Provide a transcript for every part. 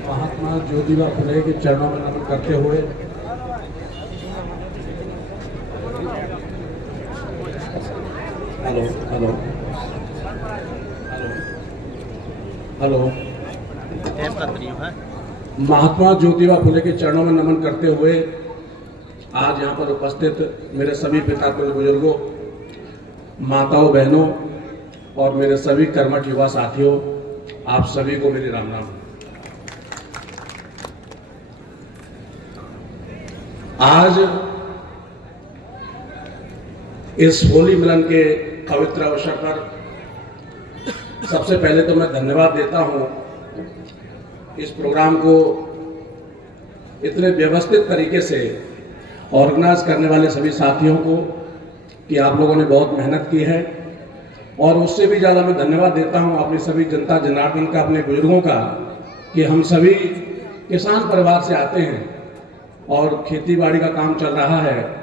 महात्मा ज्योतिबा फुले के चरणों में नमन करते हुए hello hello hello Mahatma Jyotiba Phule के चरणों में नमन करते हुए आज यहाँ पर उपस्थित मेरे सभी पिता बुजुर्गों, माताओं, बहनों और मेरे सभी कर्मठ युवा साथियों, आप सभी को मेरी राम राम। आज इस होली मिलन के पवित्र अवसर पर सबसे पहले तो मैं धन्यवाद देता हूं इस प्रोग्राम को इतने व्यवस्थित तरीके से ऑर्गेनाइज करने वाले सभी साथियों को कि आप लोगों ने बहुत मेहनत की है। और उससे भी ज़्यादा मैं धन्यवाद देता हूं अपनी सभी जनता जनार्दन का, अपने बुजुर्गों का, कि हम सभी किसान परिवार से आते हैं और खेती बाड़ी का काम चल रहा है।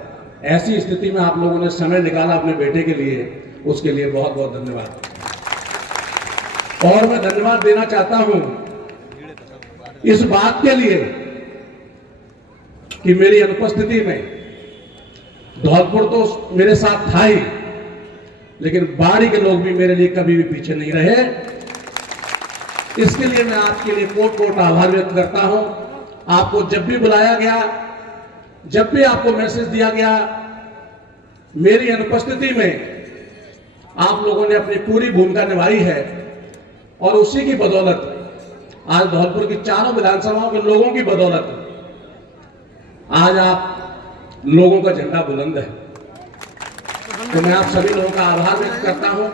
ऐसी स्थिति में आप लोगों ने समय निकाला अपने बेटे के लिए, उसके लिए बहुत बहुत धन्यवाद। और मैं धन्यवाद देना चाहता हूं इस बात के लिए कि मेरी अनुपस्थिति में धौलपुर तो मेरे साथ था ही, लेकिन बाड़ी के लोग भी मेरे लिए कभी भी पीछे नहीं रहे। इसके लिए मैं आपके लिए कोट कोट आभार व्यक्त करता हूं। आपको जब भी बुलाया गया, जब भी आपको मैसेज दिया गया, मेरी अनुपस्थिति में आप लोगों ने अपनी पूरी भूमिका निभाई है। और उसी की बदौलत आज धौलपुर की चारों विधानसभाओं के लोगों की बदौलत आज आप लोगों का झंडा बुलंद है। तो मैं आप सभी लोगों का आभार व्यक्त करता हूं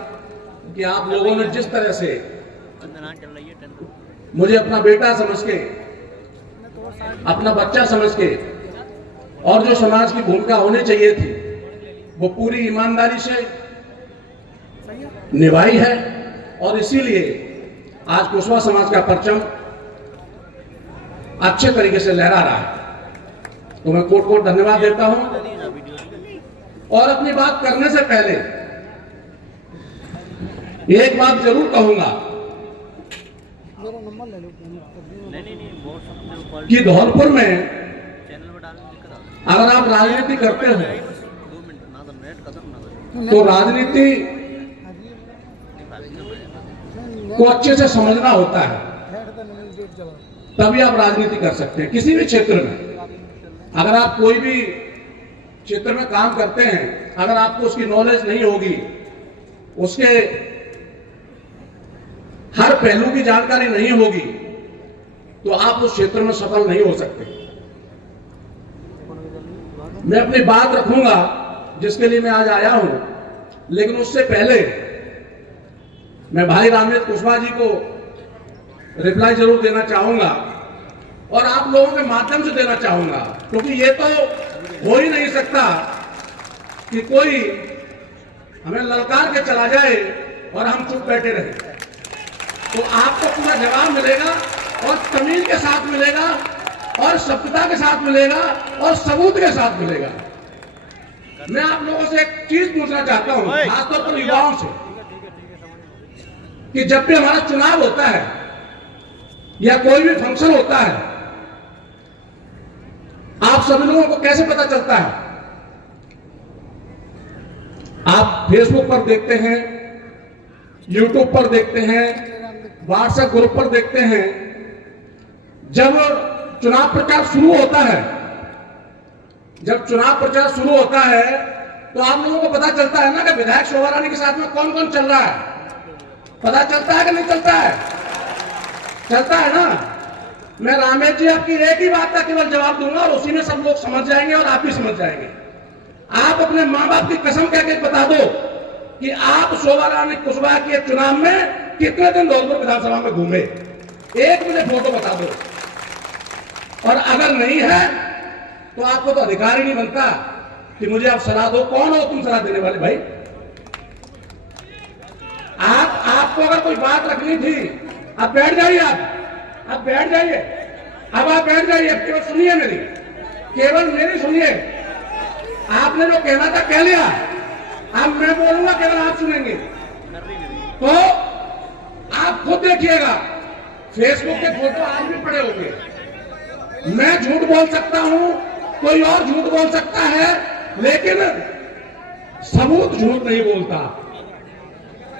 कि आप लोगों ने जिस तरह से मुझे अपना बेटा समझ के, अपना बच्चा समझ के, और जो समाज की भूमिका होनी चाहिए थी वो पूरी ईमानदारी से निभाई है। और इसीलिए आज कुशवाहा समाज का परचम अच्छे तरीके से लहरा रहा है। तो मैं कोट कोट धन्यवाद देता हूं। और अपनी बात करने से पहले एक बात जरूर कहूंगा कि धौलपुर में अगर आप राजनीति करते हो तो राजनीति को अच्छे से समझना होता है, तभी आप राजनीति कर सकते हैं किसी भी क्षेत्र में। अगर आप कोई भी क्षेत्र में काम करते हैं, अगर आपको उसकी नॉलेज नहीं होगी, उसके हर पहलू की जानकारी नहीं होगी, तो आप उस क्षेत्र में सफल नहीं हो सकते। मैं अपनी बात रखूंगा जिसके लिए मैं आज आया हूं, लेकिन उससे पहले मैं भाई रामनेत कुशवाहा जी को रिप्लाई जरूर देना चाहूंगा और आप लोगों के माध्यम से देना चाहूंगा, क्योंकि ये तो हो ही नहीं सकता कि कोई हमें ललकार के चला जाए और हम चुप बैठे रहे। तो आपको पूरा जवाब मिलेगा और तमीज के साथ मिलेगा और सभ्यता के साथ मिलेगा और सबूत के साथ मिलेगा। मैं आप लोगों से एक चीज पूछना चाहता हूं, खासतौर पर युवाओं से, कि जब भी हमारा चुनाव होता है या कोई भी फंक्शन होता है, आप सभी लोगों को कैसे पता चलता है? आप फेसबुक पर देखते हैं, यूट्यूब पर देखते हैं, व्हाट्सएप ग्रुप पर देखते हैं। जब चुनाव प्रचार शुरू होता है, जब चुनाव प्रचार शुरू होता है तो आप लोगों को पता चलता है ना कि विधायक शोभा रानी के साथ में कौन कौन चल रहा है। पता चलता है कि नहीं चलता है? चलता है ना। मैं रामेश जी आपकी एक ही बात का केवल जवाब दूंगा और उसी में सब लोग समझ जाएंगे और आप भी समझ जाएंगे। आप अपने मां बाप की कसम कह के बता दो कि आप शोभा रानी कुशवाहा के चुनाव में कितने दिन धौलपुर विधानसभा में घूमे, एक मुझे फोटो बता दो। और अगर नहीं है तो आपको तो अधिकार ही नहीं बनता कि मुझे आप सलाह दो। कौन हो तुम सलाह देने वाले भाई? आपको अगर कोई बात रखनी थी, आप बैठ जाइए, आप बैठ जाइए, अब आप बैठ जाइए। अब केवल सुनिए मेरी, केवल मेरी सुनिए। आपने जो कहना था कह लिया, अब मैं बोलूंगा केवल आप सुनेंगे। तो आप खुद देखिएगा, फेसबुक के फोटो आज भी पड़े होंगे। मैं झूठ बोल सकता हूं, कोई और झूठ बोल सकता है, लेकिन सबूत झूठ नहीं बोलता।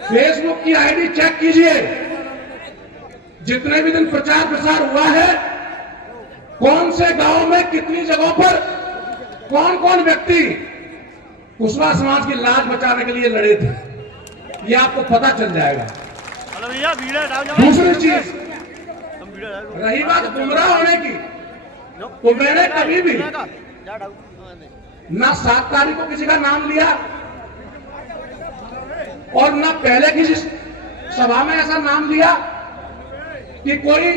फेसबुक की आईडी चेक कीजिए, जितने भी दिन प्रचार प्रसार हुआ है, कौन से गांव में कितनी जगहों पर कौन कौन व्यक्ति कुशवाहा समाज की लाज बचाने के लिए लड़े थे, ये आपको पता चल जाएगा। दूसरी चीज, रही बात गुमराह होने की, तो मैंने कभी भी ना 7 तारीख को किसी का नाम लिया और ना पहले किसी सभा में ऐसा नाम लिया कि कोई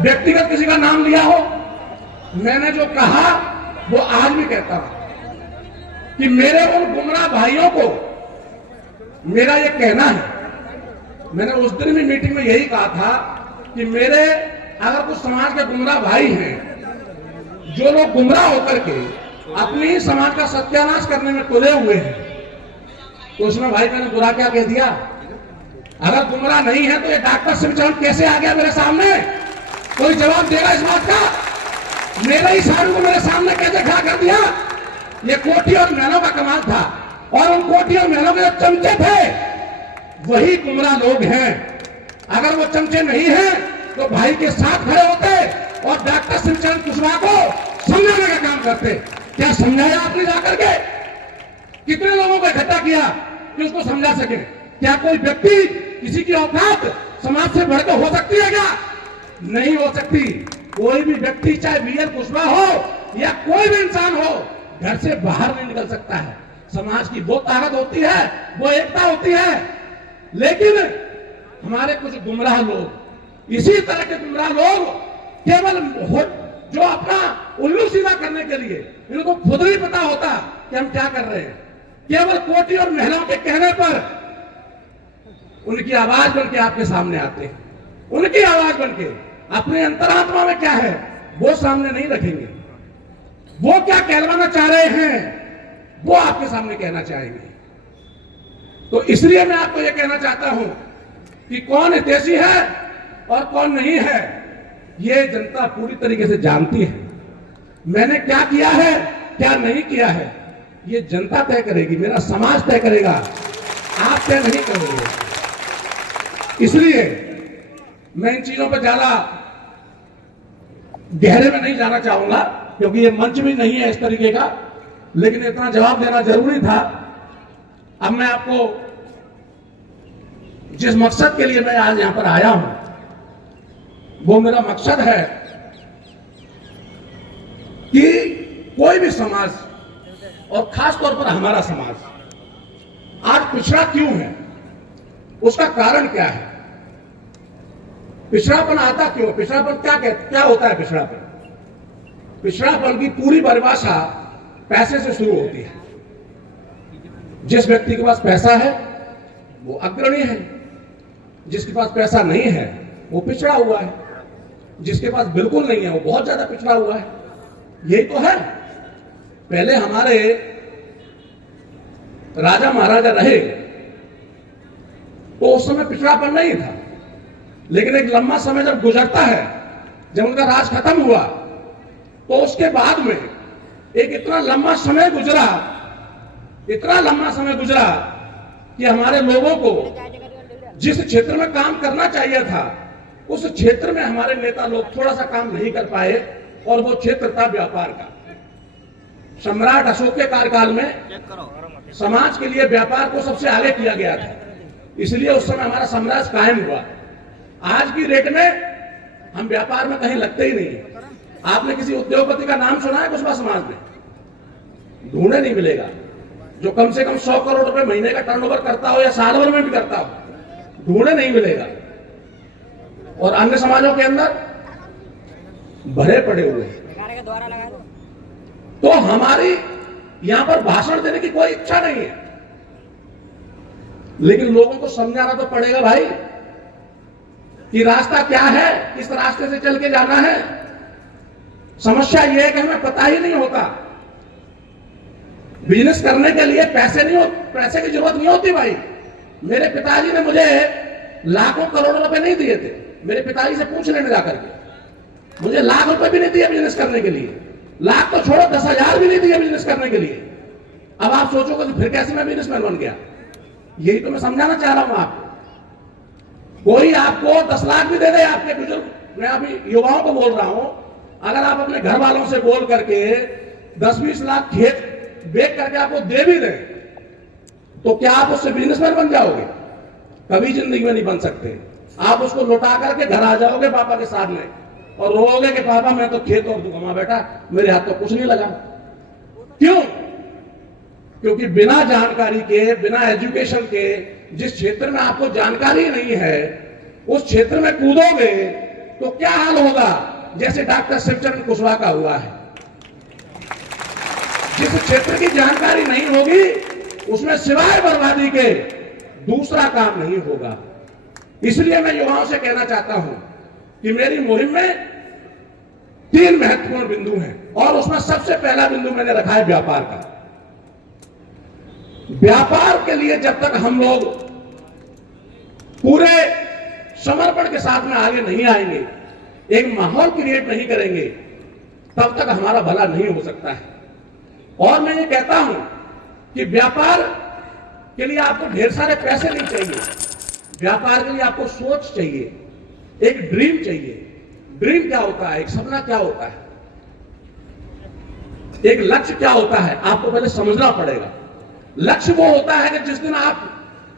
व्यक्तिगत किसी का नाम लिया हो। मैंने जो कहा वो आज भी कहता हूं कि मेरे उन गुमराह भाइयों को मेरा ये कहना है, मैंने उस दिन भी मीटिंग में यही कहा था कि मेरे अगर कुछ समाज के गुमराह भाई हैं, जो लोग गुमराह होकर के अपनी समाज का सत्यानाश करने में तुले हुए हैं, तो उसमें भाई मैंने बुरा क्या कह दिया? अगर गुमराह नहीं है तो ये डॉक्टर शिवचरण कैसे आ गया मेरे सामने? कोई जवाब देगा इस बात का? मेरे ही साधु को मेरे सामने कैसे खड़ा कर दिया? ये कोठी और महलों का कमाल था, और उन कोठी और महलों के जो चमचे थे वही गुमराह लोग हैं। अगर वो चमचे नहीं हैं तो भाई के साथ खड़े होते और डॉक्टर शिवचरण कुशवाहा को समझाने का काम करते। क्या समझाया आपने जाकर के? कितने लोगों को इकट्ठा किया कि उसको समझा सके? क्या कोई व्यक्ति किसी की औकात समाज से बढ़कर हो सकती है क्या? नहीं हो सकती। कोई भी व्यक्ति, चाहे वीर कुशवाहा हो या कोई भी इंसान हो, घर से बाहर नहीं निकल सकता है। समाज की वो ताकत होती है, वो एकता होती है। लेकिन हमारे कुछ गुमराह लोग, इसी तरह के गुमराह लोग केवल जो अपना उल्लू सीधा करने के लिए, इनको खुद नहीं पता होता कि हम क्या कर रहे हैं, केवल कोठी और महिलाओं के कहने पर उनकी आवाज बनके आपके सामने आते हैं। उनकी आवाज बनके अपने अंतरात्मा में क्या है वो सामने नहीं रखेंगे। वो क्या कहलवाना चाह रहे हैं वो आपके सामने कहना चाहेंगे। तो इसलिए मैं आपको यह कहना चाहता हूं कि कौन हितैषी है और कौन नहीं है, ये जनता पूरी तरीके से जानती है। मैंने क्या किया है, क्या नहीं किया है, ये जनता तय करेगी, मेरा समाज तय करेगा, आप तय नहीं करोगे। इसलिए मैं इन चीजों पर ज्यादा गहरे में नहीं जाना चाहूंगा, क्योंकि ये मंच भी नहीं है इस तरीके का, लेकिन इतना जवाब देना जरूरी था। अब मैं आपको जिस मकसद के लिए मैं आज यहां पर आया हूं, वो मेरा मकसद है कि कोई भी समाज, और खास तौर पर हमारा समाज आज पिछड़ा क्यों है, उसका कारण क्या है, पिछड़ापन आता क्यों, पिछड़ापन क्या होता है? पिछड़ापन की पूरी परिभाषा पैसे से शुरू होती है। जिस व्यक्ति के पास पैसा है वो अग्रणी है, जिसके पास पैसा नहीं है वो पिछड़ा हुआ है, जिसके पास बिल्कुल नहीं है वो बहुत ज्यादा पिछड़ा हुआ है। यही तो है। पहले हमारे राजा महाराजा रहे तो उस समय पिछड़ापन नहीं था, लेकिन एक लंबा समय जब गुजरता है, जब उनका राज खत्म हुआ, तो उसके बाद में एक इतना लंबा समय गुजरा कि हमारे लोगों को जिस क्षेत्र में काम करना चाहिए था उस क्षेत्र में हमारे नेता लोग थोड़ा सा काम नहीं कर पाए, और वो क्षेत्र था व्यापार का। सम्राट अशोक के कार्यकाल में समाज के लिए व्यापार को सबसे आगे किया गया था, इसलिए उस समय हमारा साम्राज्य कायम हुआ। आज की डेट में हम व्यापार में कहीं लगते ही नहीं। आपने किसी उद्योगपति का नाम सुना है कुशवाहा समाज में? ढूंढे नहीं मिलेगा। जो कम से कम 100 करोड़ रुपए महीने का टर्नओवर करता हो या साल भर में भी करता हो, ढूंढे नहीं मिलेगा। और अन्य समाजों के अंदर भरे पड़े हुए हैं। तो हमारी यहां पर भाषण देने की कोई इच्छा नहीं है, लेकिन लोगों को समझाना तो पड़ेगा भाई कि रास्ता क्या है, किस रास्ते से चल के जाना है। समस्या यह है कि हमें पता ही नहीं होता। बिजनेस करने के लिए पैसे की जरूरत नहीं होती भाई, मेरे पिताजी ने मुझे लाखों करोड़ों रुपए नहीं दिए थे। मेरे पिताजी से पूछ लेने जाकर के, मुझे लाख रुपए भी नहीं दिए बिजनेस करने के लिए। लाख तो छोड़ो, 10,000 भी नहीं दिए बिजनेस करने के लिए। अब आप सोचोगे तो फिर कैसे मैं बिजनेसमैन बन गया? यही तो मैं समझाना चाह रहा हूं आपको। कोई आपको 10 लाख भी दे दे, आपके बुजुर्ग, मैं अभी युवाओं को बोल रहा हूं, अगर आप अपने घर वालों से बोल करके 10-20 लाख खेत बेच करके आपको दे भी दें, तो क्या आप उससे बिजनेसमैन बन जाओगे? कभी जिंदगी में नहीं बन सकते। आप उसको लौटा करके घर आ जाओगे पापा के सामने और रोओगे कि पापा मैं तो खेत और दूंगा बेटा, मेरे हाथ तो कुछ नहीं लगा। क्यों? क्योंकि बिना जानकारी के, बिना एजुकेशन के, जिस क्षेत्र में आपको जानकारी नहीं है उस क्षेत्र में कूदोगे तो क्या हाल होगा? जैसे डॉक्टर शिवचंद्र कुशवाहा का हुआ है। जिस क्षेत्र की जानकारी नहीं होगी उसमें सिवाय बर्बादी के दूसरा काम नहीं होगा। इसलिए मैं युवाओं से कहना चाहता हूं कि मेरी मुहिम में 3 महत्वपूर्ण बिंदु हैं और उसमें सबसे पहला बिंदु मैंने रखा है व्यापार का। व्यापार के लिए जब तक हम लोग पूरे समर्पण के साथ में आगे नहीं आएंगे, एक माहौल क्रिएट नहीं करेंगे, तब तक हमारा भला नहीं हो सकता है। और मैं ये कहता हूं कि व्यापार के लिए आपको ढेर सारे पैसे नहीं चाहिए। व्यापार के लिए आपको सोच चाहिए, एक ड्रीम चाहिए। ड्रीम क्या होता है? एक सपना क्या होता है? एक लक्ष्य क्या होता है? आपको पहले समझना पड़ेगा। लक्ष्य वो होता है कि जिस दिन आप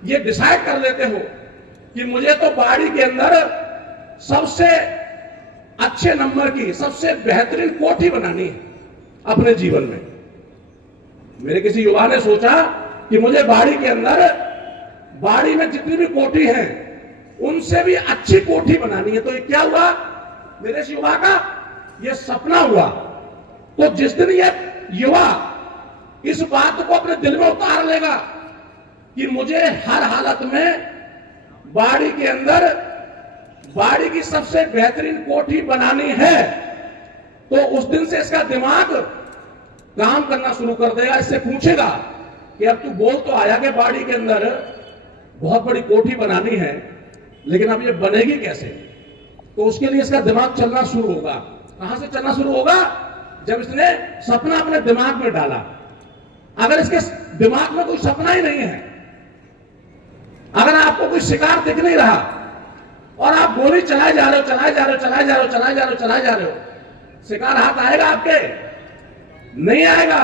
ये डिसाइड कर लेते हो कि मुझे तो बाड़ी के अंदर सबसे अच्छे नंबर की, सबसे बेहतरीन कोठी बनानी है अपने जीवन में। मेरे किसी युवा ने सोचा कि मुझे बाड़ी के अंदर, बाड़ी में जितनी भी कोठी है उनसे भी अच्छी कोठी बनानी है। तो ये क्या हुआ मेरे इस युवा का? ये सपना हुआ। तो जिस दिन ये युवा इस बात को अपने दिल में उतार लेगा कि मुझे हर हालत में बाड़ी के अंदर बाड़ी की सबसे बेहतरीन कोठी बनानी है, तो उस दिन से इसका दिमाग काम करना शुरू कर देगा। इससे पूछेगा कि अब तू बोल तो आया कि बाड़ी के अंदर बहुत बड़ी कोठी बनानी है, लेकिन अब ये बनेगी कैसे? तो उसके लिए इसका दिमाग चलना शुरू होगा। कहां से चलना शुरू होगा? जब इसने सपना अपने दिमाग में डाला। अगर इसके दिमाग में कोई सपना ही नहीं है, अगर आपको कोई शिकार दिख नहीं रहा और आप गोली चलाए जा रहे हो, चलाए जा रहे हो, चलाए जा रहे हो, चलाए जा रहे हो, चलाए जा रहे हो, शिकार हाथ आएगा आपके? नहीं आएगा।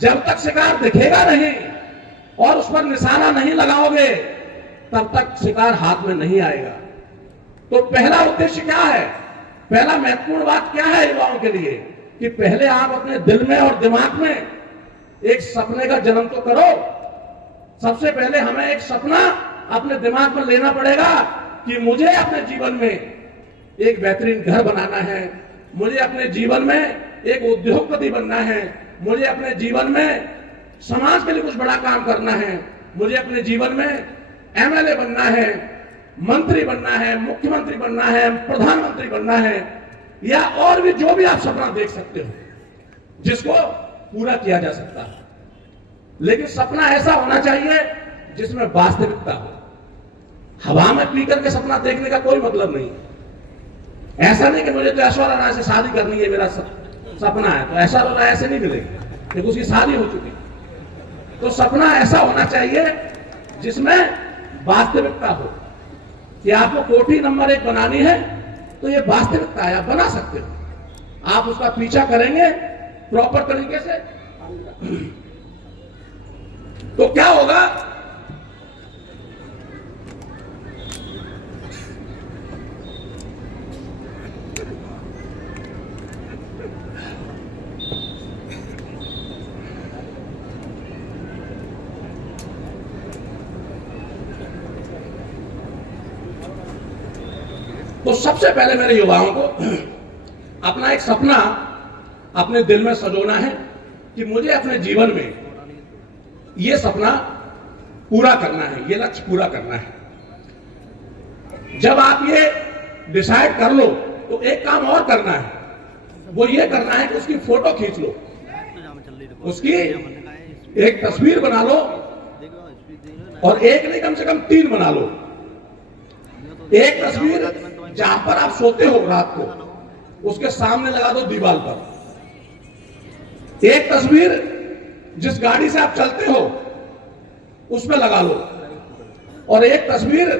जब तक शिकार दिखेगा नहीं और उस पर निशाना नहीं लगाओगे, तब तक शिकार हाथ में नहीं आएगा। तो पहला उद्देश्य क्या है? पहला महत्वपूर्ण बात क्या है युवाओं के लिए? कि पहले आप अपने दिल में और दिमाग में एक सपने का जन्म तो करो। सबसे पहले हमें एक सपना अपने दिमाग में लेना पड़ेगा कि मुझे अपने जीवन में एक बेहतरीन घर बनाना है, मुझे अपने जीवन में एक उद्योगपति बनना है, मुझे अपने जीवन में समाज के लिए कुछ बड़ा काम करना है, मुझे अपने जीवन में एमएलए बनना है, मंत्री बनना है, मुख्यमंत्री बनना है, प्रधानमंत्री बनना है, या और भी जो भी आप सपना देख सकते हो जिसको पूरा किया जा सकता है। लेकिन सपना ऐसा होना चाहिए जिसमें वास्तविकता हो। हवा में पी करके सपना देखने का कोई मतलब नहीं। ऐसा नहीं कि मुझे तो ऐश्वर्या राय से शादी करनी है, मेरा सपना है, तो ऐश्वर्या राय ऐसे नहीं मिलेगी क्योंकि उसकी शादी हो चुकी। तो सपना ऐसा होना चाहिए जिसमें वास्तविकता हो कि आपको कोठी नंबर 1 बनानी है, तो ये वास्तविकता है, आप बना सकते हो। आप उसका पीछा करेंगे प्रॉपर तरीके से तो क्या होगा? तो सबसे पहले मेरे युवाओं को अपना एक सपना अपने दिल में सजोना है कि मुझे अपने जीवन में ये सपना पूरा करना है, ये लक्ष्य पूरा करना है। जब आप ये डिसाइड कर लो तो एक काम और करना है, वो ये करना है कि उसकी फोटो खींच लो, उसकी एक तस्वीर बना लो और एक नहीं, कम से कम 3 बना लो। एक तस्वीर जहां पर आप सोते हो रात को, उसके सामने लगा दो दीवार पर। एक तस्वीर जिस गाड़ी से आप चलते हो उसमें लगा लो, और एक तस्वीर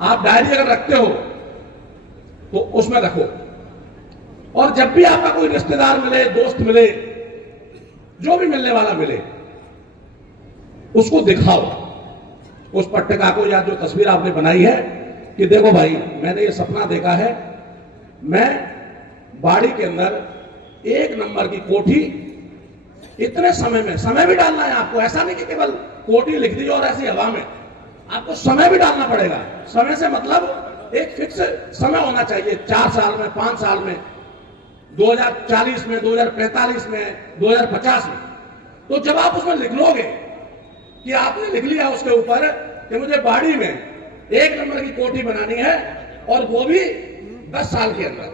आप डायरी अगर रखते हो तो उसमें रखो। और जब भी आपका कोई रिश्तेदार मिले, दोस्त मिले, जो भी मिलने वाला मिले, उसको दिखाओ उस पट्टिका को या जो तस्वीर आपने बनाई है कि देखो भाई, मैंने ये सपना देखा है, मैं बाड़ी के अंदर 1 नंबर की कोठी इतने समय में, समय भी डालना है आपको, ऐसा नहीं कि केवल कोठी लिख दी और ऐसी हवा में, आपको समय भी डालना पड़ेगा। समय से मतलब एक फिक्स समय होना चाहिए, 4 साल में, 5 साल में, 2040 में, 2045 में, 2050 में। तो जब आप उसमें लिख लोगे कि आपने लिख लिया उसके ऊपर कि मुझे बाड़ी में 1 नंबर की कोठी बनानी है, और वो भी 10 साल के अंदर,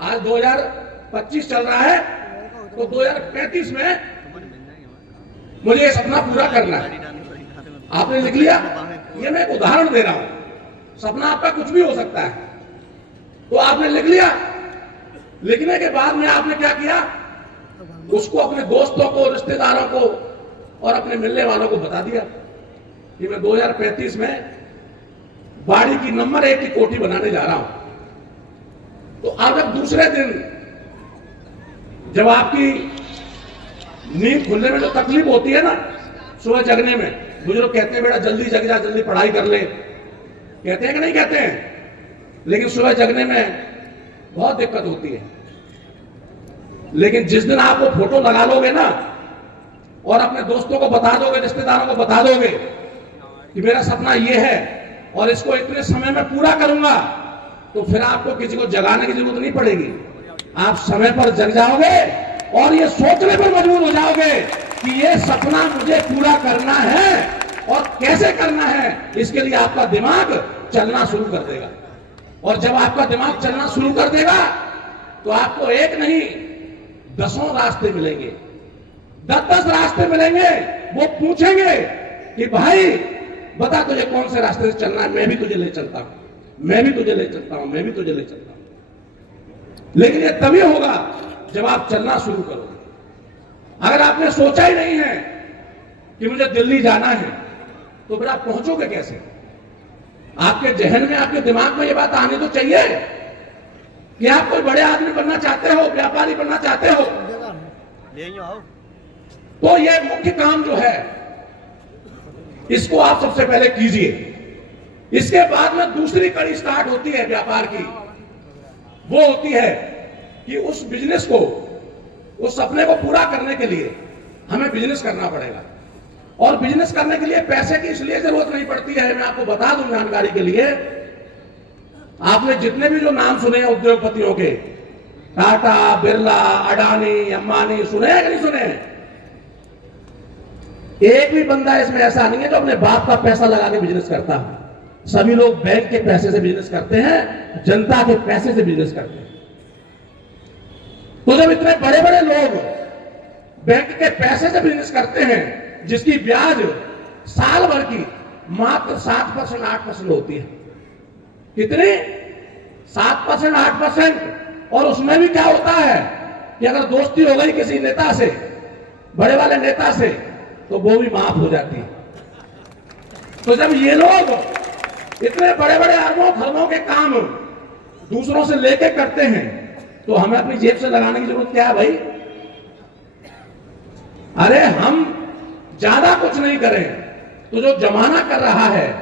आज 2025 चल रहा है, तो 2035 में मुझे ये सपना पूरा करना है। आपने लिख लिया, ये मैं एक उदाहरण दे रहा हूं, सपना आपका कुछ भी हो सकता है। तो आपने लिख लिया, लिखने के बाद में आपने क्या किया, उसको अपने दोस्तों को, रिश्तेदारों को और अपने मिलने वालों को बता दिया कि मैं 2035 में बाड़ी की नंबर 1 की कोठी बनाने जा रहा हूं। तो आप जब दूसरे दिन, जब आपकी नींद खुलने में जो तकलीफ होती है ना, सुबह जगने में, बुजुर्ग कहते हैं बेटा जल्दी जग जा, जल्दी पढ़ाई कर ले, कहते हैं कि नहीं कहते हैं? लेकिन सुबह जगने में बहुत दिक्कत होती है। लेकिन जिस दिन आप वो फोटो लगा लोगे ना, और अपने दोस्तों को बता दोगे, रिश्तेदारों को बता दोगे कि मेरा सपना ये है और इसको इतने समय में पूरा करूंगा, तो फिर आपको किसी को जगाने की जरूरत नहीं पड़ेगी। आप समय पर जग जाओगे और ये सोचने पर मजबूर हो जाओगे कि ये सपना मुझे पूरा करना है, और कैसे करना है, इसके लिए आपका दिमाग चलना शुरू कर देगा। और जब आपका दिमाग चलना शुरू कर देगा तो आपको एक नहीं, 10 रास्ते मिलेंगे, 10 रास्ते मिलेंगे। वो पूछेंगे कि भाई बता तुझे कौन से रास्ते से चलना है, मैं भी तुझे ले चलता हूं, मैं भी तुझे ले चलता हूं, मैं भी तुझे ले चलता हूं। लेकिन ये तभी होगा जब आप चलना शुरू करोगे। अगर आपने सोचा ही नहीं है कि मुझे दिल्ली जाना है, तो फिर आप पहुंचोगे कैसे? आपके जहन में, आपके दिमाग में ये बात आनी तो चाहिए कि आप कोई बड़े आदमी बनना चाहते हो, व्यापारी बनना चाहते हो। तो ये मुख्य काम जो है, इसको आप सबसे पहले कीजिए। इसके बाद में दूसरी कड़ी स्टार्ट होती है व्यापार की। वो होती है कि उस बिजनेस को, उस सपने को पूरा करने के लिए हमें बिजनेस करना पड़ेगा। और बिजनेस करने के लिए पैसे की इसलिए जरूरत नहीं पड़ती है, मैं आपको बता दूं जानकारी के लिए। आपने जितने भी जो नाम सुने हैं उद्योगपतियों के, टाटा, बिरला, अडानी, अंबानी, सुने हैं कि नहीं सुने हैं? एक भी बंदा इसमें ऐसा नहीं है जो अपने बाप का पैसा लगा के बिजनेस करता है। सभी लोग बैंक के पैसे से बिजनेस करते हैं, जनता के पैसे से बिजनेस करते हैं। तो जब इतने बड़े बड़े लोग बैंक के पैसे से बिजनेस करते हैं, जिसकी ब्याज साल भर की मात्र 7%, 8% होती है। कितनी? 7%, 8%। और उसमें भी क्या होता है कि अगर दोस्ती हो गई किसी नेता से, बड़े वाले नेता से, तो वो भी माफ हो जाती है। तो जब ये लोग इतने बड़े बड़े अरबों खरबों के काम दूसरों से लेके करते हैं, तो हमें अपनी जेब से लगाने की जरूरत क्या है भाई? अरे हम ज्यादा कुछ नहीं करें तो जो जमाना कर रहा है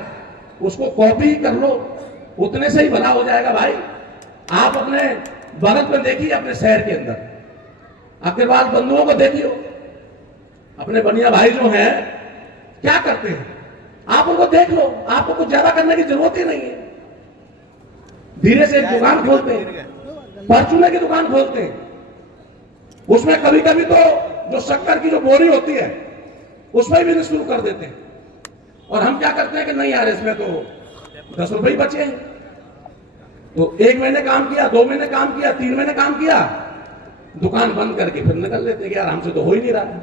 उसको कॉपी कर लो, उतने से ही भला हो जाएगा भाई। आप अपने बगल में देखिए, अपने शहर के अंदर अग्रवाल बंधुओं को देखिए, अपने बनिया भाई जो हैं क्या करते हैं, आप उनको देख लो। आपको कुछ ज्यादा करने की जरूरत ही नहीं है। धीरे से एक दुकान खोलते हैं, परचूने की दुकान खोलते हैं, उसमें कभी कभी तो जो शक्कर की जो बोरी होती है उसमें भी शुरू कर देते हैं। और हम क्या करते हैं कि नहीं यार, इसमें तो 10 रुपए ही बचे हैं। तो 1 महीने काम किया, 2 महीने काम किया, 3 महीने काम किया, दुकान बंद करके फिर निकल लेते हैं कि यार हमसे तो हो ही नहीं रहा।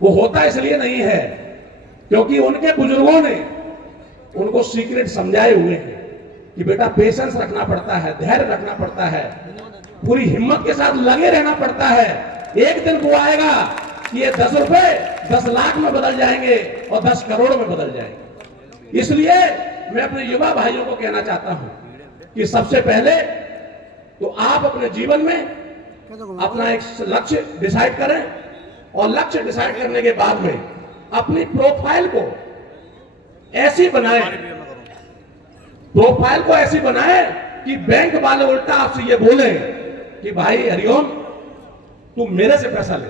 वो होता इसलिए नहीं है क्योंकि उनके बुजुर्गों ने उनको सीक्रेट समझाए हुए हैं कि बेटा पेशेंस रखना पड़ता है, धैर्य रखना पड़ता है, पूरी हिम्मत के साथ लगे रहना पड़ता है। एक दिन वो आएगा कि ये 10 रुपए 10 लाख में बदल जाएंगे और 10 करोड़ में बदल जाएंगे। इसलिए मैं अपने युवा भाइयों को कहना चाहता हूं कि सबसे पहले तो आप अपने जीवन में अपना एक लक्ष्य डिसाइड करें और लक्ष्य डिसाइड करने के बाद में अपनी प्रोफाइल को ऐसी बनाएं, प्रोफाइल को ऐसी बनाएं कि बैंक वाले उल्टा आपसे ये बोले कि भाई हरिओम तू मेरे से पैसा ले।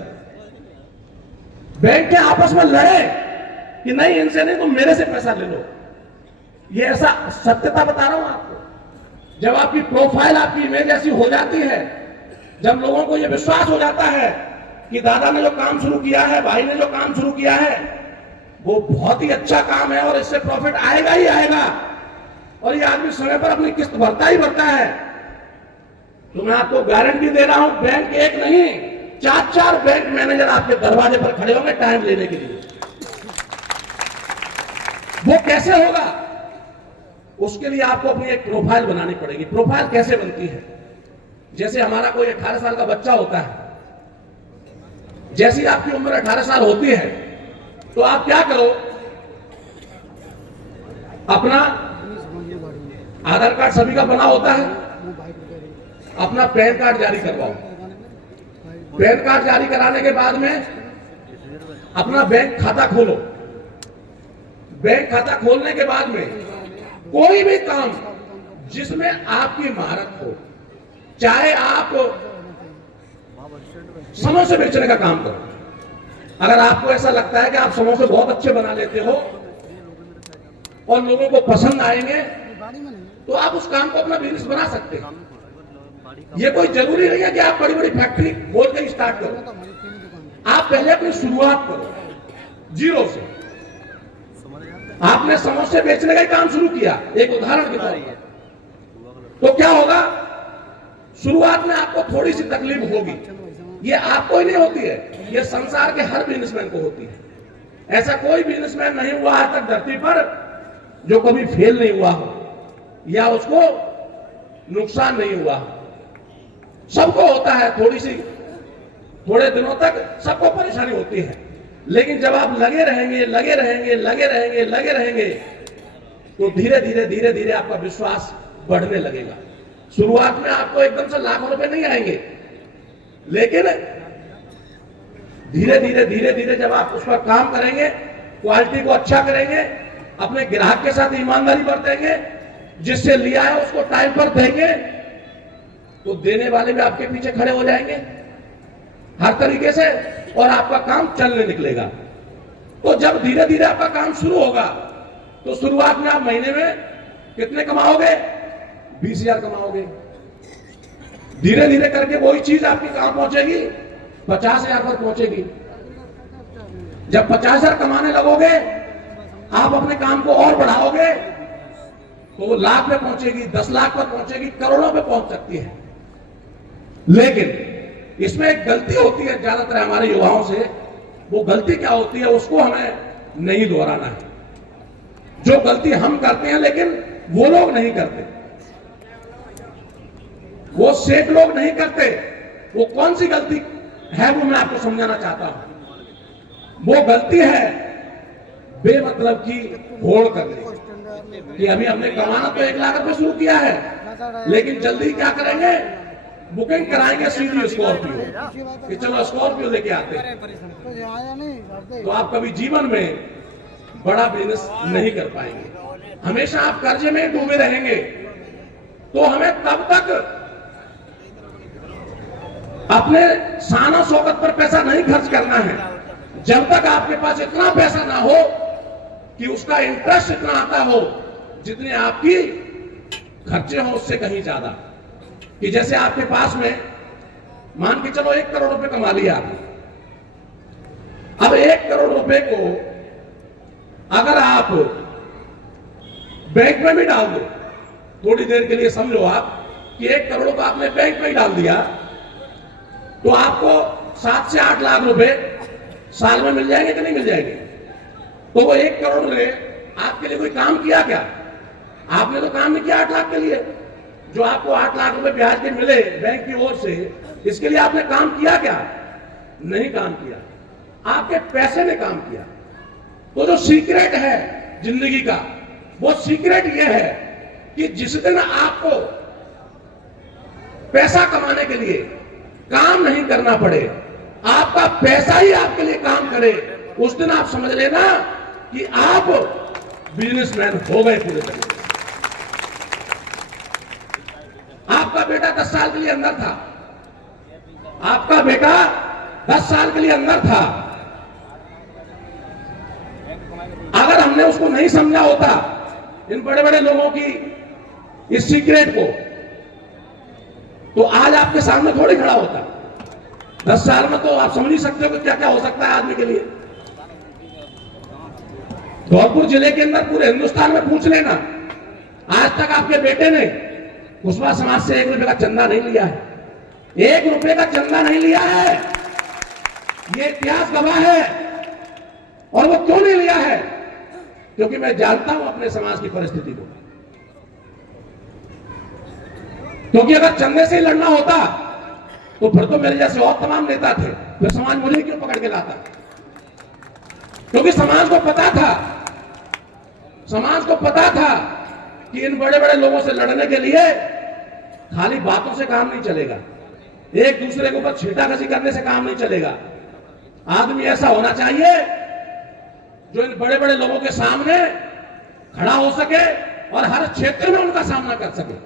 बैंक के आपस में लड़े कि नहीं इनसे नहीं, तुम मेरे से पैसा ले लो। ये ऐसा सत्यता बता रहा हूं आपको। जब आपकी प्रोफाइल, आपकी इमेज ऐसी हो जाती है, जब लोगों को यह विश्वास हो जाता है कि दादा ने जो काम शुरू किया है, भाई ने जो काम शुरू किया है, वो बहुत ही अच्छा काम है और इससे प्रॉफिट आएगा ही आएगा और ये आदमी समय पर अपनी किस्त भरता ही भरता है, तो मैं आपको गारंटी दे रहा हूं, बैंक एक नहीं 4 बैंक मैनेजर आपके दरवाजे पर खड़े होंगे टाइम लेने के लिए। वो कैसे होगा? उसके लिए आपको अपनी एक प्रोफाइल बनानी पड़ेगी। प्रोफाइल कैसे बनती है? जैसे हमारा कोई 18 साल का बच्चा होता है, जैसी आपकी उम्र 18 साल होती है तो आप क्या करो, अपना आधार कार्ड सभी का बना होता है, अपना पैन कार्ड जारी करवाओ। पैन कार्ड जारी कराने के बाद में अपना बैंक खाता खोलो। बैंक खाता खोलने के बाद में कोई भी काम जिसमें आपकी महारत हो, चाहे आप समोसे बेचने का काम करो, अगर आपको ऐसा लगता है कि आप समोसे बहुत अच्छे बना लेते हो और लोगों को पसंद आएंगे, तो आप उस काम को अपना बिजनेस बना सकते हैं। ये कोई जरूरी नहीं है कि आप बड़ी बड़ी फैक्ट्री खोल के स्टार्ट करो। आप पहले अपनी शुरुआत करो जीरो से। आपने समोसे बेचने का ही काम शुरू किया, एक उदाहरण के तौर पर, तो क्या होगा? शुरुआत में आपको थोड़ी सी तकलीफ होगी। ये आपको ही नहीं होती है, ये संसार के हर बिजनेसमैन को होती है। ऐसा कोई बिजनेसमैन नहीं हुआ आज तक धरती पर जो कभी फेल नहीं हुआ हो या उसको नुकसान नहीं हुआ। सबको होता है, थोड़े दिनों तक सबको परेशानी होती है, लेकिन जब आप लगे रहेंगे लगे रहेंगे लगे रहेंगे लगे रहेंगे तो धीरे धीरे धीरे धीरे आपका विश्वास बढ़ने लगेगा। शुरुआत में आपको एकदम से लाखों रुपए नहीं आएंगे, लेकिन धीरे धीरे धीरे धीरे जब आप उस पर काम करेंगे, क्वालिटी को अच्छा करेंगे, अपने ग्राहक के साथ ईमानदारी बरतेंगे, जिससे लिया है उसको टाइम पर देंगे, तो देने वाले भी आपके पीछे खड़े हो जाएंगे हर तरीके से और आपका काम चलने निकलेगा। तो जब धीरे धीरे आपका काम शुरू होगा तो शुरुआत में आप महीने में कितने कमाओगे? 20,000 कमाओगे। धीरे धीरे करके वही चीज आपकी कहां पहुंचेगी? 50,000 पर पहुंचेगी। जब 50,000 कमाने लगोगे, आप अपने काम को और बढ़ाओगे तो वो लाख पे पहुंचेगी, 10 लाख पर पहुंचेगी, करोड़ों पे पहुंच सकती है। लेकिन इसमें एक गलती होती है ज्यादातर हमारे युवाओं से। वो गलती क्या होती है उसको हमें नहीं दोहराना है। जो गलती हम करते हैं लेकिन वो लोग नहीं करते, वो सेठ लोग नहीं करते, वो कौन सी गलती है वो मैं आपको समझाना चाहता हूं। वो गलती है बेमतलब की होड़ करने कि अभी हमने कमाना तो 1 लाख रुपए शुरू किया है, लेकिन जल्दी क्या करेंगे? बुकिंग कराएंगे सीधी स्कॉर्पियो कि चलो स्कॉर्पियो लेके आते हैं। तो आप कभी जीवन में बड़ा बिजनेस नहीं कर पाएंगे, हमेशा आप कर्जे में डूबे रहेंगे। तो हमें तब तक अपने शान शौकत पर पैसा नहीं खर्च करना है जब तक आपके पास इतना पैसा ना हो कि उसका इंटरेस्ट इतना आता हो जितने आपकी खर्चे हो उससे कहीं ज्यादा। कि जैसे आपके पास में मान के चलो 1 करोड़ रुपए कमा लिया आपने, अब 1 करोड़ रुपए को अगर आप बैंक में भी डाल दो, थोड़ी देर के लिए समझो आप कि 1 करोड़ को आपने बैंक में ही डाल दिया, तो आपको 7 से 8 लाख रुपए साल में मिल जाएंगे कि नहीं मिल जाएंगे? तो तो वो 1 करोड़ ने आपके लिए कोई काम किया क्या? आपने तो काम नहीं किया 8 लाख के लिए। जो आपको 8 लाख रुपए ब्याज के मिले बैंक की ओर से, इसके लिए आपने काम किया क्या? नहीं काम किया। आपके पैसे ने काम किया। तो जो सीक्रेट है जिंदगी का, वो सीक्रेट ये है कि जिस दिन आपको पैसा कमाने के लिए काम नहीं करना पड़े, आपका पैसा ही आपके लिए काम करे, उस दिन आप समझ लेना कि आप बिजनेसमैन हो गए पूरे तरीके से। आपका बेटा 10 साल के लिए अंदर था, आपका बेटा 10 साल के लिए अंदर था। अगर हमने उसको नहीं समझा होता, इन बड़े बड़े लोगों की इस सीक्रेट को, तो आज आपके सामने थोड़ी खड़ा होता। 10 साल में तो आप समझ ही सकते हो कि क्या क्या हो सकता है आदमी के लिए। धौलपुर जिले के अंदर पूरे हिंदुस्तान में पूछ लेना, आज तक आपके बेटे ने कुशवाहा समाज से 1 रुपए का चंदा नहीं लिया है। 1 रुपए का चंदा नहीं लिया है, ये इतिहास गवाह है। और वो क्यों नहीं लिया है? क्योंकि मैं जानता हूं अपने समाज की परिस्थिति को। क्योंकि अगर चंदे से ही लड़ना होता तो फिर तो मेरे जैसे और तमाम नेता थे, फिर समाज मुझे क्यों पकड़ के लाता? क्योंकि समाज को पता था कि इन बड़े बड़े लोगों से लड़ने के लिए खाली बातों से काम नहीं चलेगा, एक दूसरे के ऊपर छींटाकशी करने से काम नहीं चलेगा। आदमी ऐसा होना चाहिए जो इन बड़े बड़े लोगों के सामने खड़ा हो सके और हर क्षेत्र में उनका सामना कर सके।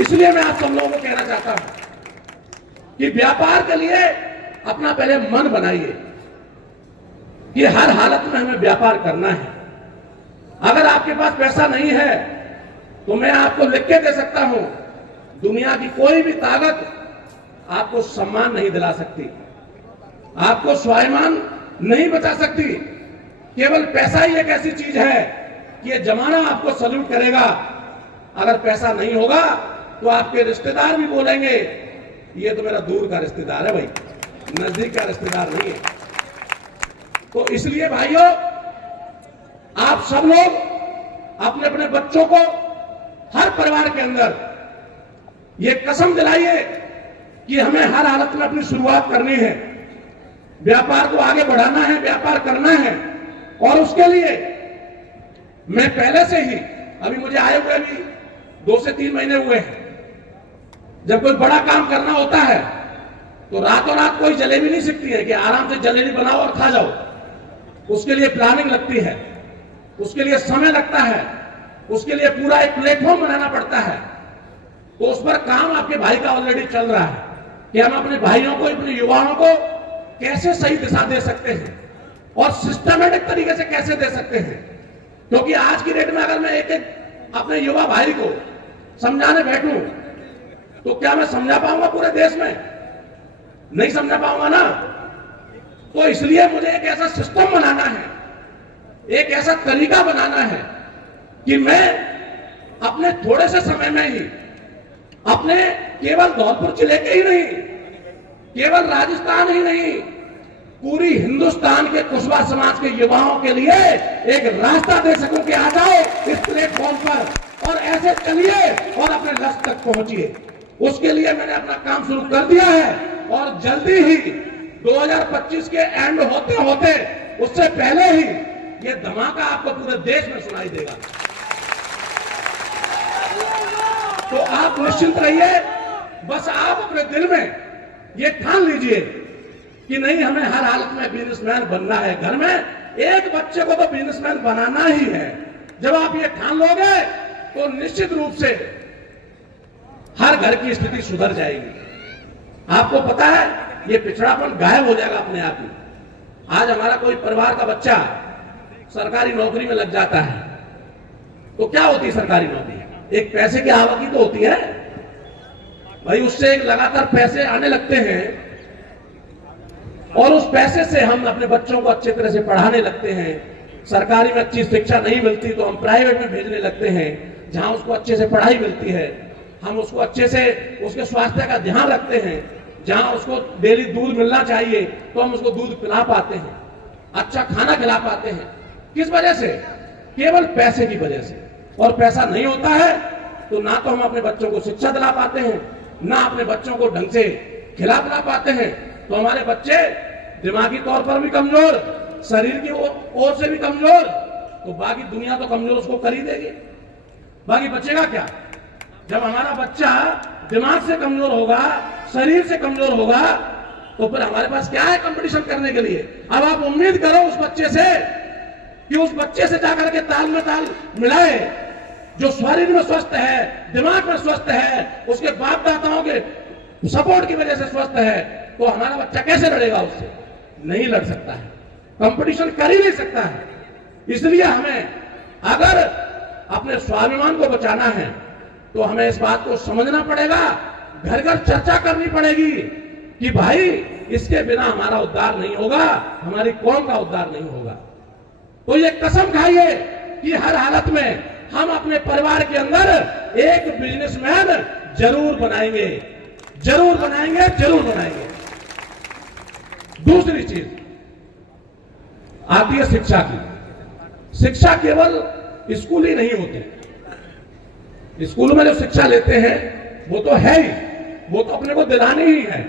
इसलिए मैं आप सब लोगों को कहना चाहता हूं कि व्यापार के लिए अपना पहले मन बनाइए कि हर हालत में हमें व्यापार करना है। अगर आपके पास पैसा नहीं है तो मैं आपको लिख के दे सकता हूं, दुनिया की कोई भी ताकत आपको सम्मान नहीं दिला सकती, आपको स्वाभिमान नहीं बचा सकती। केवल पैसा ही एक ऐसी चीज है कि ये जमाना आपको सल्यूट करेगा। अगर पैसा नहीं होगा तो आपके रिश्तेदार भी बोलेंगे ये तो मेरा दूर का रिश्तेदार है भाई, नजदीक का रिश्तेदार नहीं है। तो इसलिए भाइयों, आप सब लोग अपने अपने बच्चों को हर परिवार के अंदर ये कसम दिलाइए कि हमें हर हालत में अपनी शुरुआत करनी है, व्यापार को आगे बढ़ाना है, व्यापार करना है। और उसके लिए मैं पहले से ही, अभी मुझे आए हुए भी 2 से 3 महीने हुए हैं, जब कोई बड़ा काम करना होता है तो रातों रात कोई जलेबी नहीं सीखती है कि आराम से जलेबी बनाओ और खा जाओ। उसके लिए प्लानिंग लगती है, उसके लिए समय लगता है, उसके लिए पूरा एक प्लेटफॉर्म बनाना पड़ता है। तो उस पर काम आपके भाई का ऑलरेडी चल रहा है कि हम अपने भाइयों को, अपने युवाओं को कैसे सही दिशा दे सकते हैं और सिस्टमेटिक तरीके से कैसे दे सकते हैं। क्योंकि आज की डेट में अगर मैं एक एक अपने युवा भाई को समझाने बैठूं तो क्या मैं समझा पाऊंगा पूरे देश में? नहीं समझा पाऊंगा ना। तो इसलिए मुझे एक ऐसा सिस्टम बनाना है, एक ऐसा तरीका बनाना है कि मैं अपने थोड़े से समय में ही अपने केवल धौलपुर जिले के ही नहीं, केवल राजस्थान ही नहीं, पूरी हिंदुस्तान के कुशवाहा समाज के युवाओं के लिए एक रास्ता दे सकूं कि आ जाओ इस प्लेटफॉर्म पर और ऐसे चलिए और अपने लक्ष्य तक पहुंचिए। उसके लिए मैंने अपना काम शुरू कर दिया है और जल्दी ही 2025 के एंड होते होते, उससे पहले ही ये धमाका आपको पूरे देश में सुनाई देगा। तो आप निश्चिंत रहिए, बस आप अपने दिल में ये ठान लीजिए कि नहीं, हमें हर हालत में बिजनेसमैन बनना है। घर में एक बच्चे को तो बिजनेसमैन बनाना ही है। जब आप ये ठान लोगे तो निश्चित रूप से हर घर की स्थिति सुधर जाएगी। आपको पता है ये पिछड़ापन गायब हो जाएगा अपने आप ही। आज हमारा कोई परिवार का बच्चा सरकारी नौकरी में लग जाता है तो क्या होती है सरकारी नौकरी? एक पैसे की आवक ही तो होती है भाई, उससे एक लगातार पैसे आने लगते हैं और उस पैसे से हम अपने बच्चों को अच्छे तरह से पढ़ाने लगते हैं। सरकारी में अच्छी शिक्षा नहीं मिलती तो हम प्राइवेट में भेजने लगते हैं, जहां उसको अच्छे से पढ़ाई मिलती है। हम उसको अच्छे से उसके स्वास्थ्य का ध्यान रखते हैं। जहां उसको डेली दूध मिलना चाहिए तो हम उसको दूध पिला पाते हैं। अच्छा खाना खिला पाते हैं। किस वजह से? केवल पैसे की वजह से। और पैसा नहीं होता है तो ना तो हम अपने बच्चों को शिक्षा दिला पाते हैं, ना अपने बच्चों को ढंग से खिला पिला पाते हैं। तो हमारे बच्चे दिमागी तौर पर भी कमजोर, शरीर की ओर से भी कमजोर, तो बाकी दुनिया तो कमजोर उसको कर ही देगी। बाकी बचेगा क्या? जब हमारा बच्चा दिमाग से कमजोर होगा, शरीर से कमजोर होगा, तो फिर हमारे पास क्या है कंपटीशन करने के लिए? अब आप उम्मीद करो उस बच्चे से कि उस बच्चे से जाकर के ताल में ताल मिलाए जो शरीर में स्वस्थ है, दिमाग में स्वस्थ है, उसके बाप दादाओं के सपोर्ट की वजह से स्वस्थ है, तो हमारा बच्चा कैसे लड़ेगा उससे? नहीं लड़ सकता है, कंपटीशन कर ही नहीं सकता है। इसलिए हमें अगर अपने स्वाभिमान को बचाना है तो हमें इस बात को समझना पड़ेगा, घर घर चर्चा करनी पड़ेगी कि भाई इसके बिना हमारा उद्धार नहीं होगा, हमारी कौम का उद्धार नहीं होगा। तो ये कसम खाइए कि हर हालत में हम अपने परिवार के अंदर एक बिजनेसमैन जरूर बनाएंगे, जरूर बनाएंगे, जरूर बनाएंगे। दूसरी चीज आती है शिक्षा की। शिक्षा केवल स्कूल ही नहीं होते। स्कूल में जो शिक्षा लेते हैं वो तो है ही, वो तो अपने को दिलानी ही है,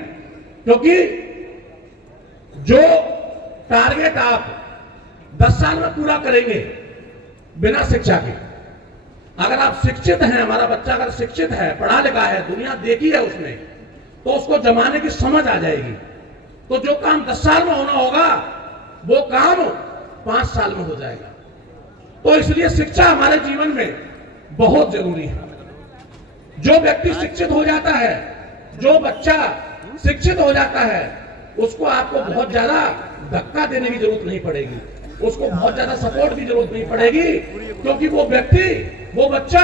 क्योंकि जो टारगेट आप 10 साल में पूरा करेंगे बिना शिक्षा के, अगर आप शिक्षित हैं, हमारा बच्चा अगर शिक्षित है, पढ़ा लिखा है, दुनिया देखी है उसने, तो उसको जमाने की समझ आ जाएगी। तो जो काम 10 साल में होना होगा वो काम 5 साल में हो जाएगा। तो इसलिए शिक्षा हमारे जीवन में बहुत जरूरी है। जो व्यक्ति शिक्षित हो जाता है, जो बच्चा शिक्षित हो जाता है, उसको आपको बहुत ज्यादा धक्का देने की जरूरत नहीं पड़ेगी, उसको बहुत ज्यादा सपोर्ट की जरूरत नहीं पड़ेगी, क्योंकि वो व्यक्ति, वो बच्चा